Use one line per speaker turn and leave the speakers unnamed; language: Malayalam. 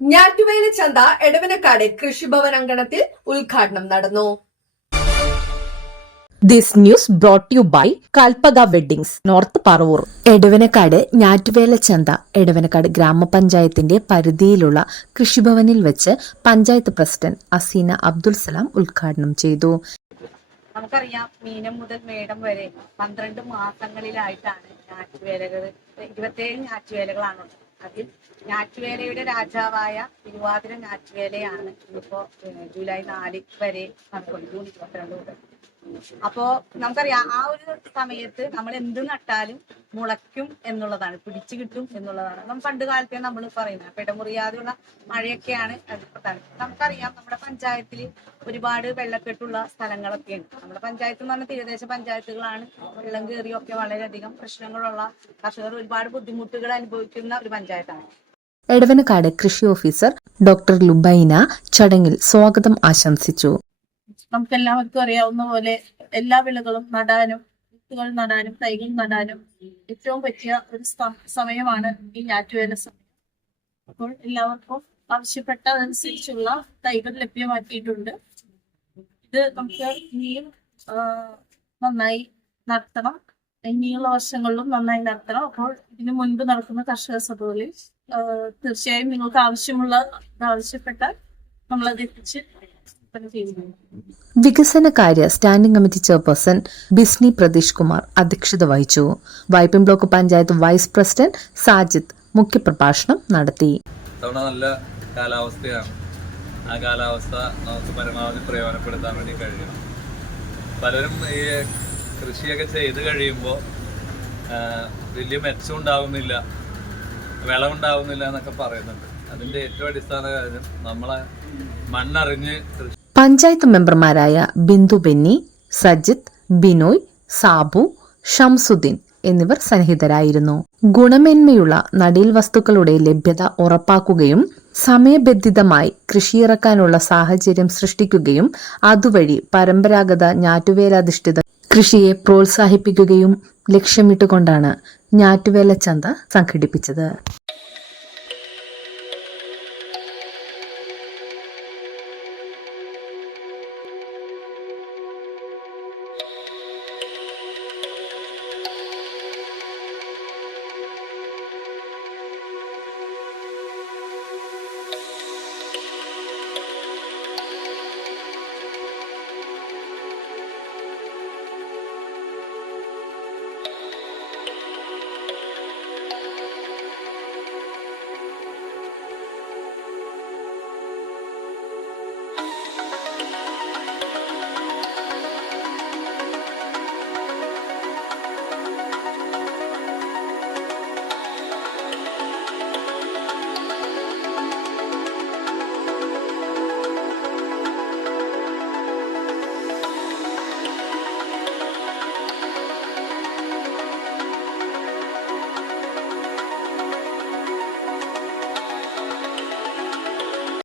ഞാറ്റുവേല ചന്ത എടവനക്കാട് കൃഷിഭവൻ അങ്കണത്തിൽ ഉദ്ഘാടനം നടന്നു.
This news brought you by Kalpaka weddings north Paravur Edavanakkad ഞാറ്റുവേല ചന്ത എടവനക്കാട് ഗ്രാമപഞ്ചായത്തിന്റെ പരിധിയിലുള്ള കൃഷിഭവനിൽ വെച്ച് പഞ്ചായത്ത് പ്രസിഡന്റ് അസീന അബ്ദുൽ സലാം ഉദ്ഘാടനം ചെയ്തു.
നമുക്കറിയാം മീനം മുതൽ മേടം വരെ പന്ത്രണ്ട് മാസങ്ങളിലായിട്ടാണ് ഞാറ്റുവേലകൾ ഇരുപത്തേഴ് ഞാറ്റുവേലകളാണുള്ളത്. അതിൽ ഞാറ്റുവേലയുടെ രാജാവായ തിരുവാതിര ഞാറ്റുവേലയാണ് ഇന്നിപ്പോ ജൂലൈ നാല് വരെ നടക്കുന്നത്. ജൂൺ ഇരുപത്തിരണ്ട് മുതൽ. അപ്പോ നമുക്കറിയാം ആ ഒരു സമയത്ത് നമ്മൾ എന്ത് നട്ടാലും മുളയ്ക്കും എന്നുള്ളതാണ് പിടിച്ചു കിട്ടും എന്നുള്ളതാണ്. നമ്മൾ പണ്ട് കാലത്തെ നമ്മൾ പറയുന്നത് പിടമുറിയാതെയുള്ള മഴയൊക്കെയാണ് പ്രധാനം. നമുക്കറിയാം നമ്മുടെ പഞ്ചായത്തിൽ ഒരുപാട് വെള്ളക്കെട്ടുള്ള സ്ഥലങ്ങളൊക്കെയുണ്ട്. നമ്മുടെ പഞ്ചായത്ത് എന്ന് പറഞ്ഞാൽ തീരദേശ പഞ്ചായത്തുകളാണ്. വെള്ളം കയറിയൊക്കെ വളരെയധികം പ്രശ്നങ്ങളുള്ള കർഷകർ ഒരുപാട് ബുദ്ധിമുട്ടുകൾ അനുഭവിക്കുന്ന ഒരു പഞ്ചായത്താണ്.
എടവനക്കാട് കൃഷി ഓഫീസർ ഡോക്ടർ ലുബൈന ചടങ്ങിൽ സ്വാഗതം ആശംസിച്ചു.
നമുക്ക് എല്ലാവർക്കും അറിയാവുന്ന പോലെ എല്ലാ വിളകളും നടാനും വിത്തുകൾ നടാനും തൈകൾ നടാനും ഏറ്റവും പറ്റിയ ഒരു സമയമാണ് ഈ ഞാറ്റുവേല സമയം. അപ്പോൾ എല്ലാവർക്കും ആവശ്യപ്പെട്ട അതനുസരിച്ചുള്ള തൈകൾ ലഭ്യമാക്കിയിട്ടുണ്ട്. ഇത് നമുക്ക് ഇനിയും നന്നായി നടത്തണം. ഇനിയുള്ള വർഷങ്ങളിലും നന്നായി നടത്തണം. അപ്പോൾ ഇതിനു മുൻപ് നടക്കുന്ന കർഷക സഭകളിൽ തീർച്ചയായും നിങ്ങൾക്ക് ആവശ്യമുള്ള ആവശ്യപ്പെട്ടാൽ നമ്മളത് എത്തിച്ച്
വികസനകാര്യ standing committee chairperson Bisni Pratheesh Kumar അധ്യക്ഷത വഹിച്ചു. Vypin block panchayat vice president Sajid മുഖ്യപ്രഭാഷണം നടത്തി.
നല്ല കാലാവസ്ഥയാണ്. ആ കാലാവസ്ഥ നമുക്ക് പരമാവധി പ്രയോജനപ്പെടുത്താൻ വേണ്ടി കഴിയണം. പലരും ഈ കൃഷിയൊക്കെ ചെയ്ത് കഴിയുമ്പോൾ വലിയ മെച്ചം ഉണ്ടാവുന്നില്ല വിളവുണ്ടാവുന്നില്ല എന്നൊക്കെ പറയുന്നുണ്ട്. അതിന്റെ ഏറ്റവും അടിസ്ഥാന കാര്യം നമ്മളെ മണ്ണറിഞ്ഞ് കൃഷി
പഞ്ചായത്ത് മെമ്പർമാരായ ബിന്ദു ബെന്നി സജിത് ബിനോയ് സാബു ഷംസുദ്ദീൻ എന്നിവർ സന്നിഹിതരായിരുന്നു. ഗുണമേന്മയുള്ള നടീൽ വസ്തുക്കളുടെ ലഭ്യത ഉറപ്പാക്കുകയും സമയബന്ധിതമായി കൃഷിയിറക്കാനുള്ള സാഹചര്യം സൃഷ്ടിക്കുകയും അതുവഴി പരമ്പരാഗത ഞാറ്റുവേലാധിഷ്ഠിത കൃഷിയെ പ്രോത്സാഹിപ്പിക്കുകയും ലക്ഷ്യമിട്ടുകൊണ്ടാണ് ഞാറ്റുവേല ചന്ത സംഘടിപ്പിച്ചത്.